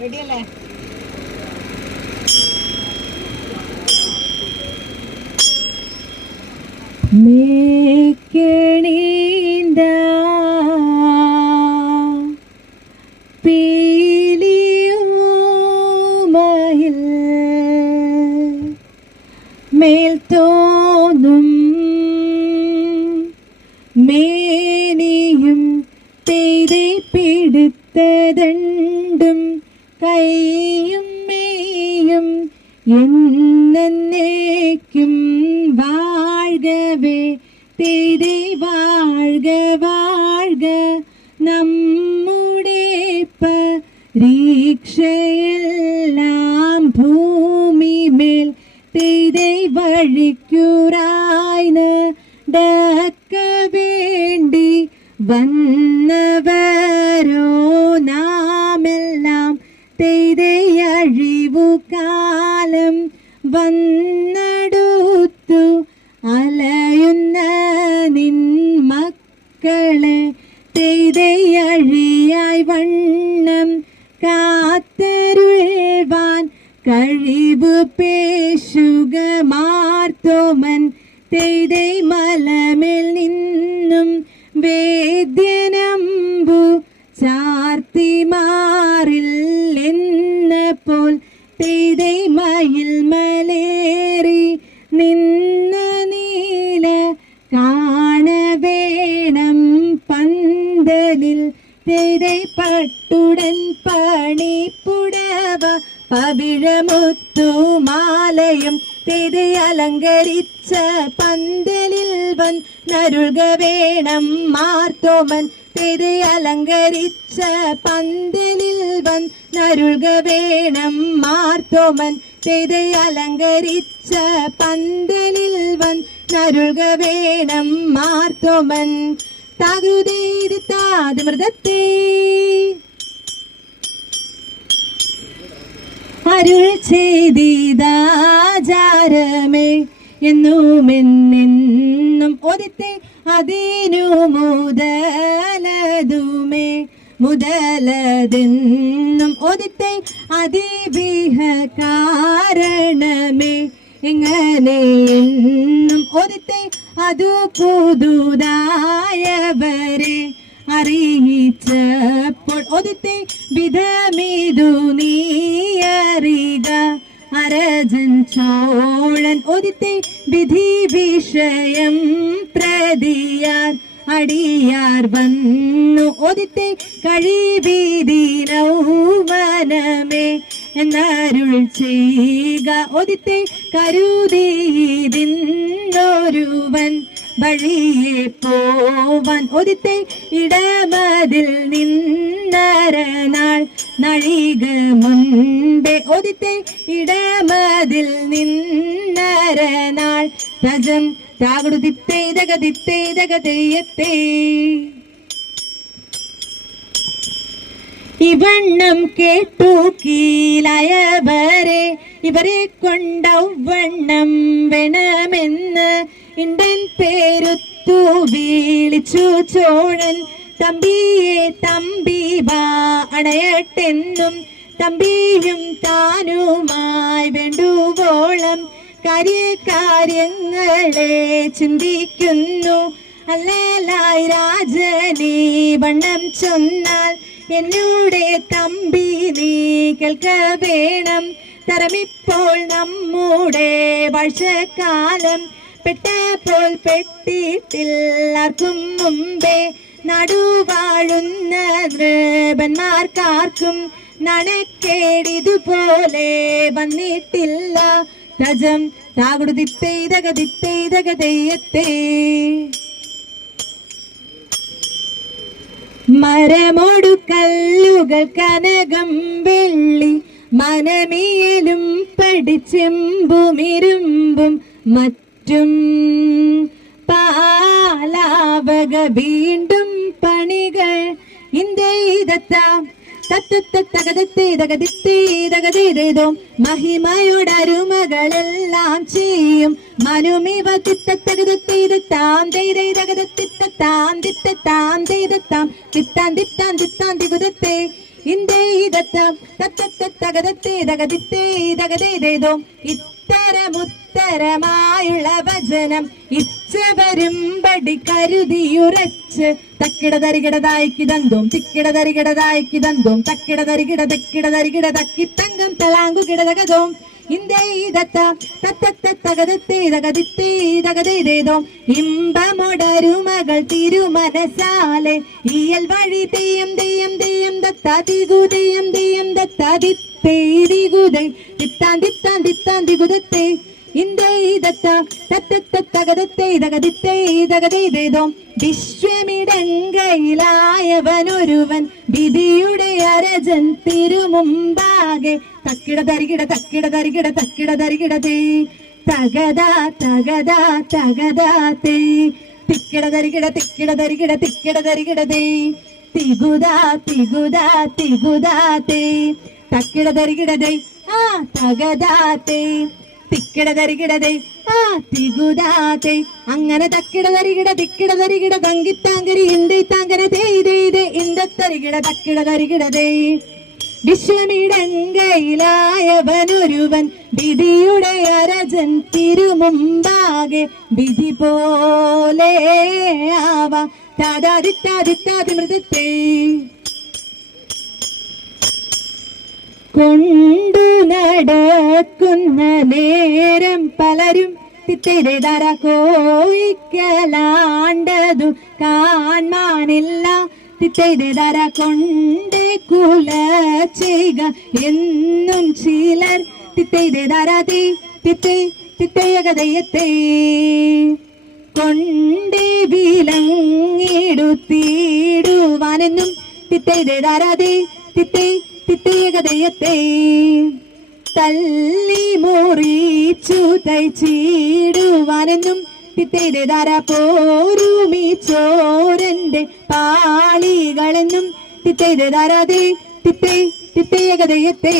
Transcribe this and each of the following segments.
റെഡിയല്ലേ? മേക്കണീണ്ട പീലിയുമയിൽ മേൽ മേനിയും പെയ്തെ പിടുത്തതണ്ടും cây തെയ്തെ മയിൽ മലേറി നിന്ന നീല കാണവേണം പന്തലിൽ. തിരൈ പട്ടുടൻ പണിപ്പുടവ പവിഴമുത്തുമാലയം തെയ്തെ അലങ്കരിച്ച പന്തലിൽ വൻ നരുക വേണം മാർത്തോമൻ. ചെയ്ത് അലങ്കരിച്ച പന്തലിൽ വൻ നരുക വേണം മാർത്തോമൻ. ചെയ്ത് അലങ്കരിച്ച പന്തലിൽ വൻ നരുക വേണം മാർത്തോമൻ. തകൃതേത് അരുൾ അരുൾ ചെയ്തിതാചാരമേ എന്നുമെന്നെന്നും ഒതിത്തെ അതിനു മുതലതുമേ. മുതലതെന്നും ഒതിത്തെ അതിവിഹ കാരണമേ എങ്ങനെയെന്നും ഒതിത്തെ അതു പുതുതായവരെ അറിയിച്ചപ്പോൾ ഒതിത്തെ വിധമിതു നീ അരജൻ വിഷയം പ്രതിയാർ അടിയാർ വന്നു ഒതിത്തെ കഴിവീതിനൗവനമേ. എന്നരുൾ ചെയ്യുക ഒതിത്തെ കരുതിയിരുന്നൊരുവൻ വഴിയെ പോവാൻ ഒതിത്തെ ഇടമതിൽ നിന്നരനാൾ. നഴിക മുൻപേ ഒതിത്തെ ഇടമതിൽ നിന്നരനാൾ രജം ഇതകതെയ്യത്തെ ഇവണ്ണം കേട്ടു കീലയവരെ ഇവരെ കൊണ്ടവണ്ണം വേണമെന്ന്. ഇണ്ടൻ പേരുത്തു വീളിച്ചു ചോഴൻ തമ്പിയെ തമ്പി വാ അണയട്ടെന്നും തമ്പിയും താനുമായി വേണ്ടുവോളം കാര്യകാര്യങ്ങളെ ചിന്തിക്കുന്നു. അല്ലേലായി രാജനീ വണ്ണം ചൊന്നാൽ എന്നോടെ തമ്പി നീ കേൾക്ക വേണം തരമിപ്പോൾ നമ്മുടെ വർഷക്കാലം പെട്ടപ്പോൾ പെട്ടിട്ടില്ലാർക്കും മുമ്പേ നടുവാഴുന്ന ദ്രേപന്മാർക്കാർക്കും നണക്കേടിതുപോലെ വന്നിട്ടില്ല. രജം താകുടുതിത്തെയ്തകതിത്തെയ്തകതെയ്യത്തേ മരമോടു കല്ലുകൾ കനകം വെള്ളി മനമിയലും പഠിച്ചെമ്പുമിരുമ്പും മറ്റും പാലാവക വീണ്ടും പണികൾ ഇന്ത്യതത്താം തത്തത്തകതത്തേതകതിത്തേതകതേതോ മഹിമയോടരുമകളെല്ലാം ചെയ്യും. മനുമിവ തിത്തത്തകതത്തേതാം തേതകതത്തിത്താം തിത്തത്താം തേതത്താം തിത്താം തിത്താം തത്തത്തകതത്തേ തകതിത്തേ ഭജനം ഇച്ച വരുമ്പടി കരുതിയുറച്ച് തക്കിട തരികിട തായ്ക്ക് തന്തും തിക്കിട തരികിട തായ്ക്ക് തന്തും തക്കിട തരികിട തെക്കിട തരികിട തക്കി തങ്കം തളാങ്കു കിടതകതും ഇമ്പമൊടരുമകൾ തിരുമനസാലെ ഇയൽ വഴി തെയ്യം തെയ്യം തെയ്യം ദത്താതികു തെയ്യം തെയ്യം ദത്ത തകതിത്തേ തകതേതേതോ വിശ്വമിടങ്കയിലായവനൊരുവൻ വിധിയുടെ അരജൻ തിരുമുമ്പാകെ. തക്കിട തരികിട തക്കിട തരികിട തക്കിട തരികിടതേ തകതാ തകതാ തകതാ തേ. തിക്കിട തരികിട തിക്കിട തരികിട തിക്കിട തരികിടതേ തികുതാ തികുതാ തികുതാ തേ. തക്കിട തരികിടതേ ആ തകതാ തേ. തിക്കിട തരികിടതേ ആ തികുതാതെ. അങ്ങനെ തക്കിട തരികിട തിക്കിട തരികിട തങ്കിത്താങ്കരി ഇന്ദി താങ്കര ഇന്ദത്തരികിട ഇന്ദ തരികിട തക്കിട തരികിടതേ വിശ്വമിടങ്കയിലായവനൊരുവൻ വിധിയുടെ അരജൻ തിരുമുമ്പാകെ വിധി പോലെ ആവാ. താതാദിത്താദിത്താതി മൃതത്തെ കൊണ്ടു നടക്കുന്ന നേരം പലരും തിത്തേതാര കോയിക്കലാണ്ടതു കാൺമാനില്ല തിത്തേതാര കൊണ്ടേ കുല ചെയ്യുക എന്നും ചിലർ. തിത്തേതാര തീ തിത്തേ തിത്തേയകതയത്തെ കൊണ്ടേ വിലങ്ങിടുത്തിടുവാനെന്നും. തിത്തേതാരാതേ തിത്തേ തിത്തേകതയത്തെ തല്ലി മുറിച്ചു തയ്ച്ചിടുവാനെന്നും തിത്തേതാര പോരുമി ചോരന്റെ പാളികളെന്നും തിത്തേതാരാതേ തിത്തേ ദൈവത്തെ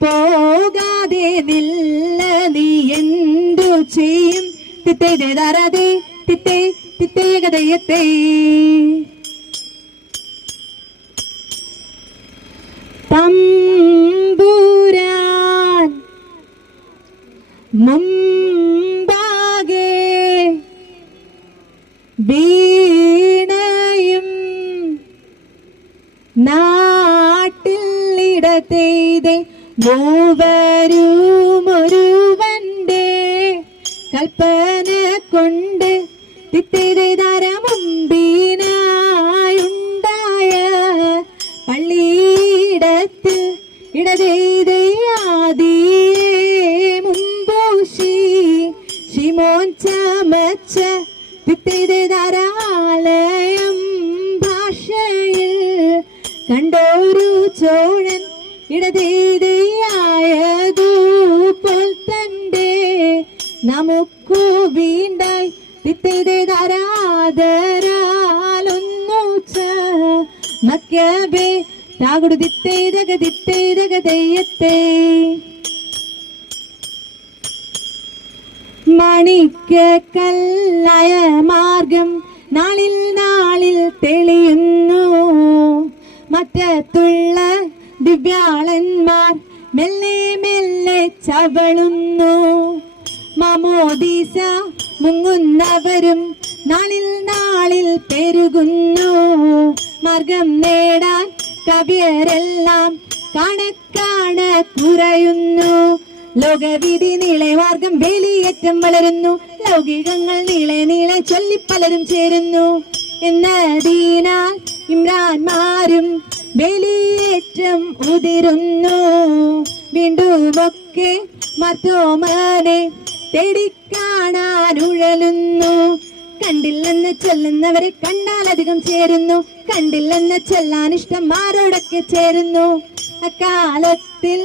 പോകാതെ നില്ല നീ എന്തു ചെയ്യും? തിത്തേതാരാതേ തിത്തേ തിത്തേകതയത്തെ തമ്പുരാൻ മുമ്പാകെ വീണയും നാട്ടിൽ ഇടത്തേതെ മൂവരുമൊരുവന്റെ കൽപ്പന കൊണ്ട് തിത്തേതാര തിത്തേതാരാലയം ഭാഷയിൽ കണ്ടോരു ചോഴൻ ഇടതേതയായതു പോൽ തന്റെ നമുക്കു വീണ്ടായി തിത്തേതാരാധരാലൊന്നു മക്യബേ താകുടു ദിത്തേതക ദിത്തേതക മണിക്ക കല്ലായ മാർഗം നാളിൽ നാളിൽ തെളിയുന്നു. മറ്റത്തുള്ള ദിവ്യാളന്മാർ മെല്ലെ മെല്ലെ ചവളുന്നു. മമോദീസ മുങ്ങുന്നവരും നാളിൽ നാളിൽ പെരുകുന്നു. മാർഗം നേടാൻ കവിയരെല്ലാം കാണക്കാണ കുറയുന്നു. ലോകവിധി നീളെ വേലിയേറ്റം വളരുന്നു. ലൗകികങ്ങൾ നീളെ നീളെ ചൊല്ലി പലരും ചേരുന്നു. എന്നതിനാൽ ഇമ്രാൻമാരും വേലിയേറ്റം ഉതിരുന്നു. വീണ്ടുമൊക്കെ മർത്തോമാനെ തേടിക്കാണാൻ ഉഴലുന്നു കണ്ടില്ലെന്ന് ചൊല്ലുന്നവരെ കണ്ടാൽ അധികം ചേരുന്നു. കണ്ടില്ലെന്ന് ചൊല്ലാൻ ഇഷ്ടം ആരോടൊക്കെ ചേരുന്നു. അക്കാലത്തിൽ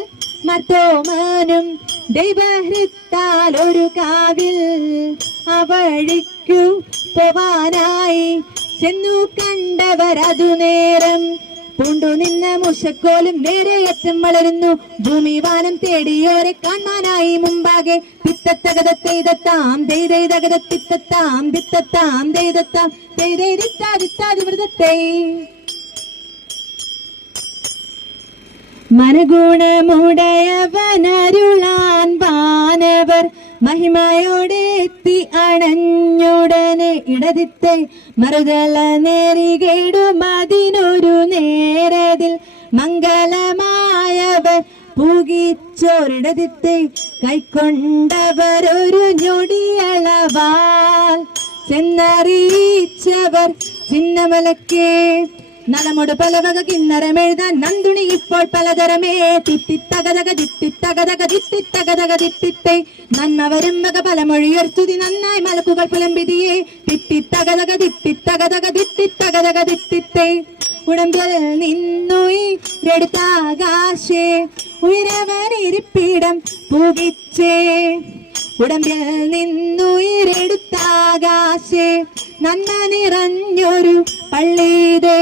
മർത്തോമാനും ദൈവഹൃത്താൽ ഒരു കാവിൽ അവഴിക്കു പോവാനായി. ചെന്നു കണ്ടവർ അതു നേരം പൂണ്ടു നിന്ന മുഷക്കോലും നേരെയറ്റം വളരുന്നു. ഭൂമി വാനം തേടിയോരെ കാണാനായി മുമ്പാകെ തിത്തത്തകതത്തെയ്തത്താം ദൈതൈതകതത്തിത്തത്താം ദിത്തത്താം ദൈതത്താം ദൈതൈതിത്താതിത്താതിവൃതത്തെ മനഗുണമുടയവനരുളാൻ വാനവർ മഹിമയോടെ എത്തി അണഞ്ഞുടനെ ഇടതിത്തെ മറുതല നേരികേടും നേരതിൽ മംഗളമായവർ പൂകിച്ചോരിടതിത്തെ കൈക്കൊണ്ടവരൊരു ഞൊടിയളവാൽ ചെന്നറിയിച്ചവർ ചിന്നമലക്കേ നലമൊട് പലവക കിന്നരമെഴുതാൻ നന്ദുണി ഇപ്പോൾ പലതരമേ. തിത്തിത്തകതക ദിത്തിത്തകതക ദിത്തിത്തകതക ദിത്തിത്തെ നന്മ വരും വക നന്നായി മലക്കുകൾ പുലമ്പിതിയെ. തിത്തിത്തകതക ദിത്തിത്തകതക ദിത്തിത്തകതക ദിത്തിത്തെ ഉടമ്പിൽ നിന്നുയിരെടുത്താകാശേ ഉയരവനിരിപ്പിടം പൂകിച്ചേ ഉടമ്പിൽ നിന്നുയിരെടുത്താകാശേ നന്മ നിറഞ്ഞൊരു പള്ളീതേ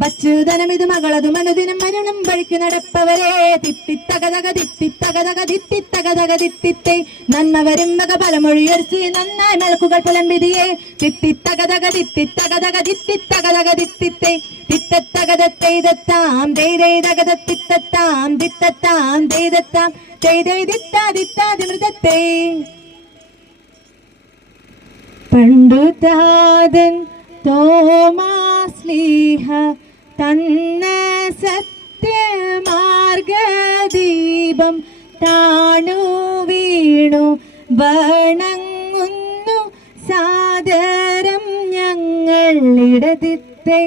ബച്ചുതനം ഇത് മകളതു മനുദിനം മരണം വഴിക്ക് നടപ്പവരെ. തിത്തിത്തകതക തിത്തിത്തകതക തിത്തിത്തകതക തിത്തിത്തെ നന്മ വരും വക പലമൊഴിയൊരുത്തി നന്നായി മലക്കുകൾ പുലമ്പിതിയെ. തിത്തിത്തകതക തിത്തിത്തകതക തിത്തിത്തകതക തിത്തിത്തെ തിത്തത്തകതത്തെയ്തത്താം ദൈതൈതകതത്തിത്തത്താം തിത്തത്താം ദൈതത്താം ദൈതൈതിത്താതിത്താതിമൃതത്തെ പണ്ടു താതൻ തോമാസ്ലീഹ തന്ന സത്യമാർഗദീപം താണു വീണു വണങ്ങുന്നു സാദരം ഞങ്ങൾ ഇടതിത്തെ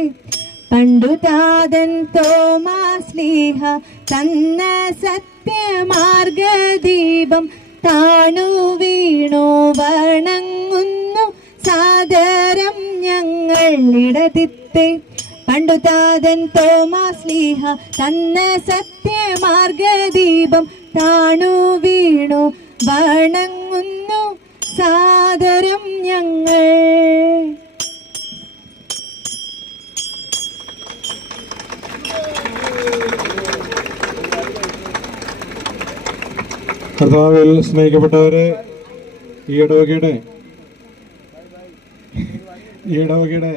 പണ്ടു താതൻ തോമാസ്ലീഹ തന്ന സത്യമാർഗദീപം താണു വീണു വണങ്ങുന്നു സാദരം ഇടതിത്തെ പണ്ടു താതൻ തോമാസ്ലീഹ തന്ന സത്യമാർഗദീപം താണു വീണു വണങ്ങുന്നു സാദരം ഞങ്ങൾ. കർത്താവിൽ സ്നേഹിക്കപ്പെട്ടവരെ ഈ ഇടവകയുടെ ഈ ഇടവകയുടെ